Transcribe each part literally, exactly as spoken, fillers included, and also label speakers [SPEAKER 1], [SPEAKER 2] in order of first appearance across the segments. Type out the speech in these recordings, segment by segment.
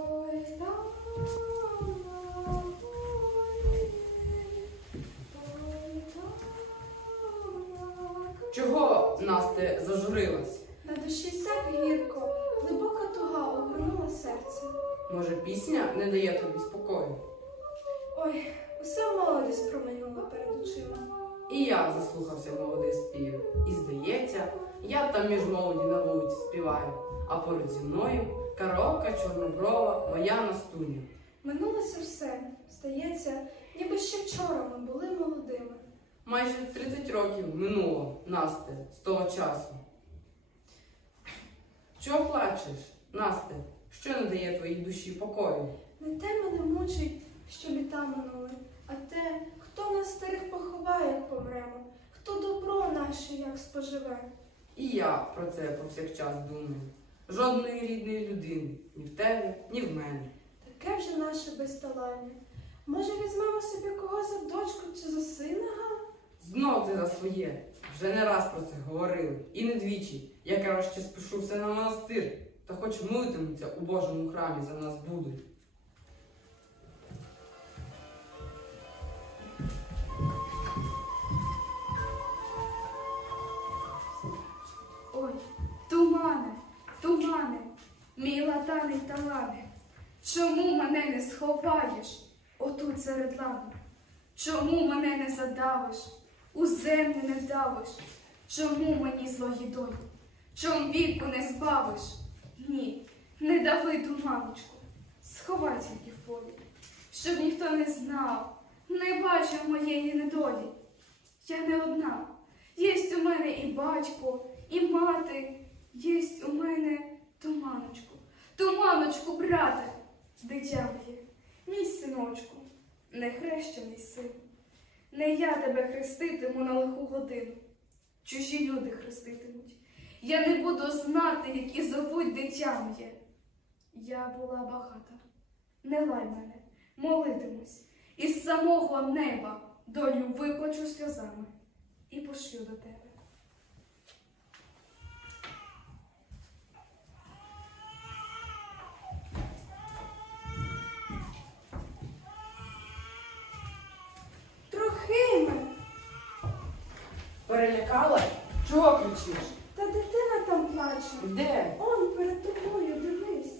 [SPEAKER 1] Ой, там на горі, ой, там на
[SPEAKER 2] Чого, Насте, зажурилась?
[SPEAKER 1] На душі так гірко, глибока туга огорнула серце.
[SPEAKER 2] Може, пісня не дає тобі спокою?
[SPEAKER 1] Ой, уся молодість промайнула перед очима.
[SPEAKER 2] І я заслухався молодий спів. І здається, я там між молоді на вулиці співаю, а поруч зі мною караока чорноброва моя Настуня.
[SPEAKER 1] Минулося все, здається, ніби ще вчора ми були молодими.
[SPEAKER 2] Майже тридцять років минуло, Насте, з того часу. Чого плачеш, Насте? Що не дає твоїй душі покою?
[SPEAKER 1] Не те мене мучить, що літа минули, а те, хто нас старих поховає, як помремо, хто добро наше, як споживе.
[SPEAKER 2] І я про це повсякчас думаю. Жодної рідної людини, ні в тебе, ні в мене.
[SPEAKER 1] Таке вже наше безталання. Може, візьмемо собі когось за дочку чи за сина, га?
[SPEAKER 2] Знов ти за своє. Вже не раз про це говорили. І не двічі. Я краще спішу все на монастир, та хоч молитимуться у Божому храмі за нас будуть.
[SPEAKER 3] Ой, тумане, тумане, мій латаний талане, чому мене не сховаєш отут серед лану? Чому мене не задавиш, у землю не вдавиш? Чому мені злої долі? Чом віку не збавиш? Ні, не дави ту мамочку, сховай тільки в полі, щоб ніхто не знав, не бачив моєї недолі. Я не одна, єсть у мене і батько, і мати, єсть у мене туманочку, туманочку, брате, дитя моє, мій синочку, нехрещений син. Не я тебе хреститиму на лиху годину, чужі люди хреститимуть. Я не буду знати, які зовуть дитя моє. Я була багата, не лай мене, молитимусь, із самого неба долю виплачу сльозами і пошлю до тебе.
[SPEAKER 1] Трохиме!
[SPEAKER 2] Перелякала? Чого кричиш?
[SPEAKER 1] Та дитина там плаче.
[SPEAKER 2] Де?
[SPEAKER 1] Он перед тобою, дивись.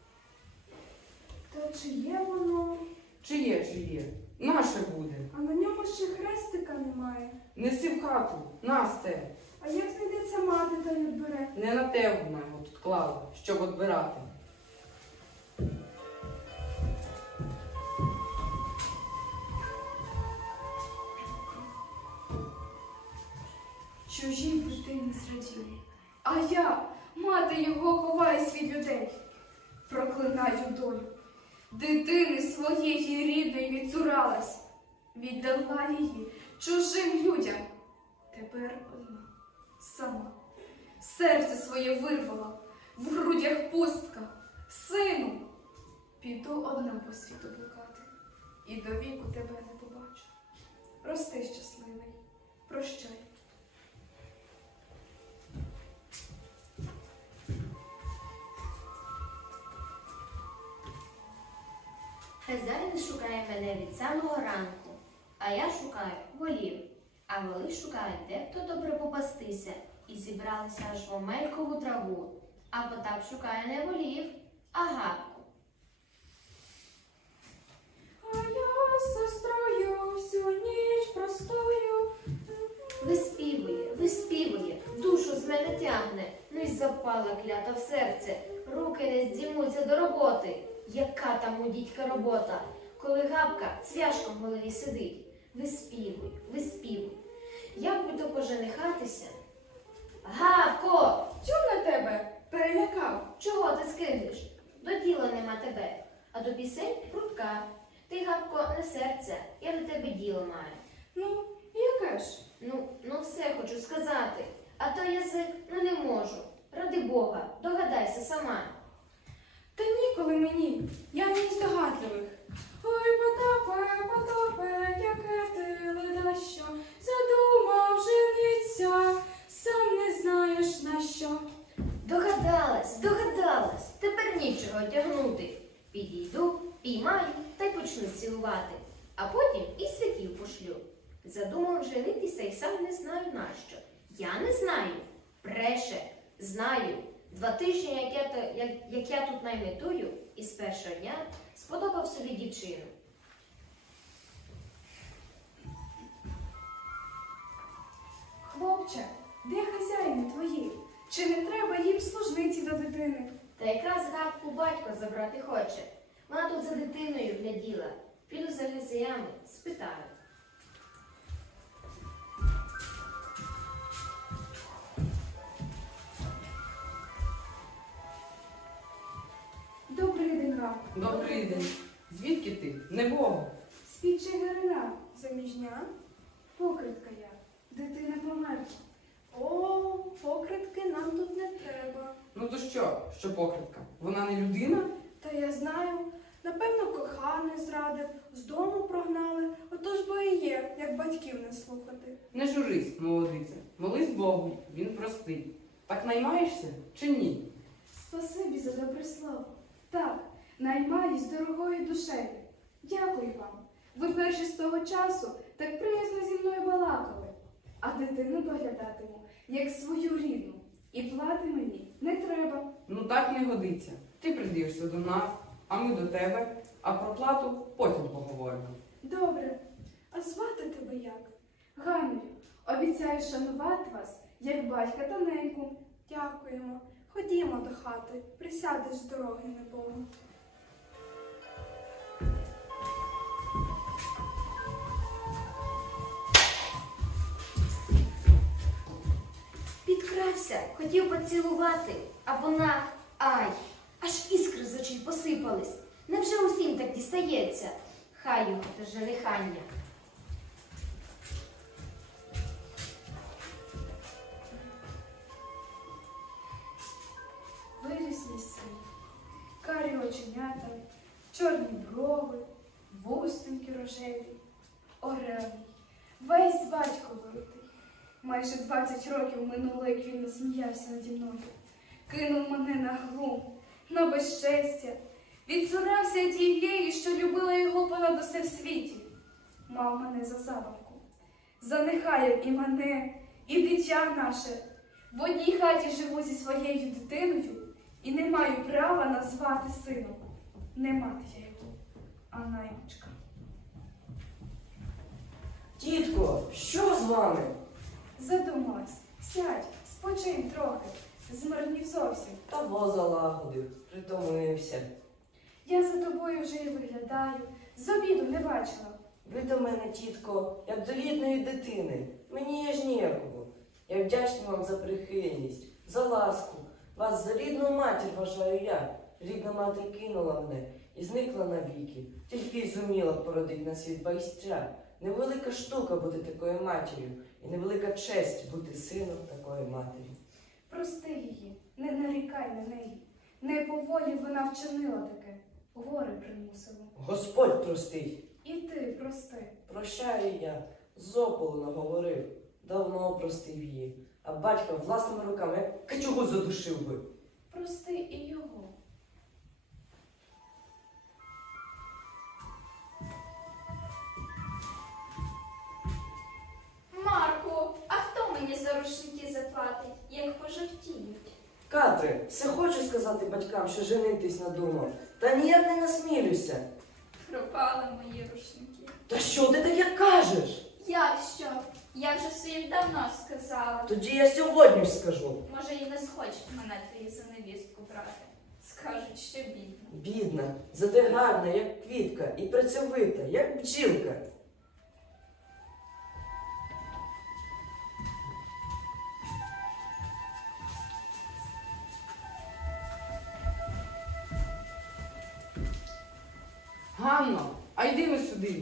[SPEAKER 1] Та чи є воно?
[SPEAKER 2] Чиє, чиє? Наше буде.
[SPEAKER 1] А на ньому ще хрестика немає.
[SPEAKER 2] Неси в хату, Насте.
[SPEAKER 1] А як знайдеться мати та й відбере?
[SPEAKER 2] Не на те вона його тут клала, щоб відбирати.
[SPEAKER 3] Чужій дитині зраділи, а я, мати його, ховаюсь від людей. Проклинаю долю. Дитини своєї рідної відцуралась, віддала її чужим людям. Тепер одна, сама, серце своє вирвала, в грудях пустка. Сину, піду одна по світу блукати, і до віку тебе не побачу. Рости щасливий, прощай.
[SPEAKER 4] Хазяїн шукає мене від самого ранку, а я шукаю волів, а воли шукають, де хто добре попастися, і зібралися аж в омелькову траву, а Потап шукає не волів, а гадку.
[SPEAKER 1] А я з сестрою всю ніч простою.
[SPEAKER 4] Виспівує, виспівує, душу з мене тягне, ну й запала клята в серце, руки не здіймуться до роботи. Яка там у дідька робота, коли габка цвяшком в голові сидить. Виспівуй, виспівуй. Як би то поженихатися? Гавко!
[SPEAKER 3] Чув на тебе, перелякав.
[SPEAKER 4] Чого ти скиглиш? До діла нема тебе, а до пісень прутка. Ти, Гавко, не серця, я до тебе діло маю.
[SPEAKER 3] Ну, яке ж?
[SPEAKER 4] Ну, ну все хочу сказати, а то язик, ну не можу. Ради Бога, догадайся сама.
[SPEAKER 3] Та ніколи мені, я не із догадливих.
[SPEAKER 1] Ой, Потапе, Потапе, яке ти ледащо, задумав жениться, сам не знаєш на що.
[SPEAKER 4] Догадалась, догадалась, тепер нічого тягнути. Підійду, піймаю та й почну цілувати, а потім і святів пошлю. Задумав женитися і сам не знаю нащо. Я не знаю. Бреше, знаю. Два тижні, як я, то- як, як я тут наймитую, і з першого дня сподобав собі дівчину.
[SPEAKER 3] Хлопче, де хазяїни твої? Чи не треба їм служниці до дитини?
[SPEAKER 4] Та якраз гадку батько забрати хоче. Вона тут за дитиною гляділа. Піду за лисиями, спитаю.
[SPEAKER 3] Добрий день вам.
[SPEAKER 2] Добрий день. Звідки ти? Не Богу.
[SPEAKER 3] З-під Чигирина.
[SPEAKER 1] Заміжня?
[SPEAKER 3] Покритка я. Дитина померла.
[SPEAKER 1] О, покритки нам тут не треба.
[SPEAKER 2] Ну то що, що покритка? Вона не людина?
[SPEAKER 1] Та я знаю, напевно, коханий зрадив, з дому прогнали, отож бо і є, як батьків не слухати.
[SPEAKER 2] Не журись, молодиця. Молись Богу, він простий. Так наймаєшся чи ні?
[SPEAKER 3] Спасибі за добре слово. Так, наймаюсь дорогою душею. Дякую вам. Ви перші з того часу так приязно зі мною балакали. А дитину доглядатиму, як свою рідну. І плати мені не треба.
[SPEAKER 2] Ну так не годиться. Ти придивишся до нас, а ми до тебе, а про плату потім поговоримо.
[SPEAKER 3] Добре,
[SPEAKER 1] А звати тебе як?
[SPEAKER 3] Ганною, обіцяю шанувати вас, як батька та неньку.
[SPEAKER 1] Дякуємо. Ходімо до хати, присядеш з дороги небогу.
[SPEAKER 4] Підкрався, хотів поцілувати, а вона, ай, аж іскри з очей посипались. Невже усім так дістається? Хай його те женихання.
[SPEAKER 3] Виріс мій син, карі оченята, чорні брови, вустенькі рожеві, орелий, весь батько великий. Майже двадцять років минуло, як він насміявся наді мною. Кинув мене на глум, на безчестя, відцурався тієї, що любила його понад усе в світі. Мав мене за забавку, занехаяв і мене, і дитя наше. В одній хаті живу зі своєю дитиною і не маю права назвати сином. Не мати я його, а наймичка.
[SPEAKER 5] Тітко, що з вами?
[SPEAKER 3] Задумалась. Сядь, спочинь трохи. Змарнів зовсім.
[SPEAKER 5] Та воза лагодив, притомився.
[SPEAKER 3] Я за тобою вже і виглядаю. З обіду не бачила.
[SPEAKER 5] Ви до мене, тітко, як до рідної дитини. Мені є ж ніякого. Я вдячний вам за прихильність, за ласку. Вас за рідну матір вважаю я. Рідна мати кинула мене і зникла навіки. Тільки й зуміла породити на світ байстря. Невелика штука бути такою матір'ю, і невелика честь бути сином такої матері.
[SPEAKER 3] Прости її, не нарікай на неї. Не по волі вона вчинила таке. Горе примусило.
[SPEAKER 5] Господь простить.
[SPEAKER 3] І ти прости.
[SPEAKER 5] Прощаю я, з опалу наговорив, давно простив її, а батька власними руками як качугу задушив би.
[SPEAKER 3] Прости і його.
[SPEAKER 6] Марку, а хто мені за рушники заплатить, як пожовтіють?
[SPEAKER 5] Катре, все хочу сказати батькам, що женитись надумав, та ніяк не насмілюся.
[SPEAKER 6] Пропали мої рушники.
[SPEAKER 5] Та що ти таке кажеш?
[SPEAKER 6] Як що? Я вже своїм давно сказала.
[SPEAKER 5] Тоді я сьогодні ж скажу.
[SPEAKER 6] Може, і не схочуть мене твої за невістку брати. Скажуть, що бідно.
[SPEAKER 5] Бідна, зате гарна, як квітка, і працьовита, як бджілка.
[SPEAKER 2] Ганно, а йди ми сюди.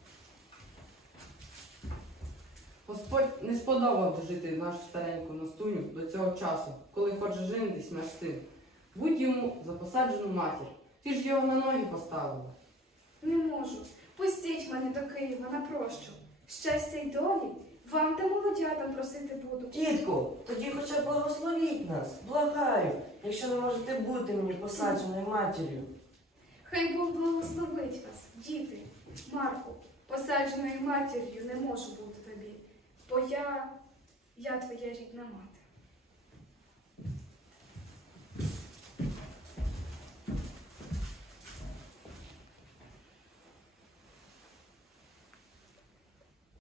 [SPEAKER 2] Господь не сподобав дожити нашу стареньку Настуню до цього часу, коли хоче женитись наш син. Будь йому за посаджену матір. Ти ж його на ноги поставила.
[SPEAKER 3] Не можу. Пустіть мене до Києва на прощу. Щастя й долі вам та молодятам просити буду.
[SPEAKER 5] Тітко, тоді хоча б благословіть нас, благаю, якщо не можете бути мені посадженою матір'ю.
[SPEAKER 3] Хай Бог благословить вас, діти. Марку, посадженою матір'ю не можу бути тобі, бо я, я твоя рідна мати.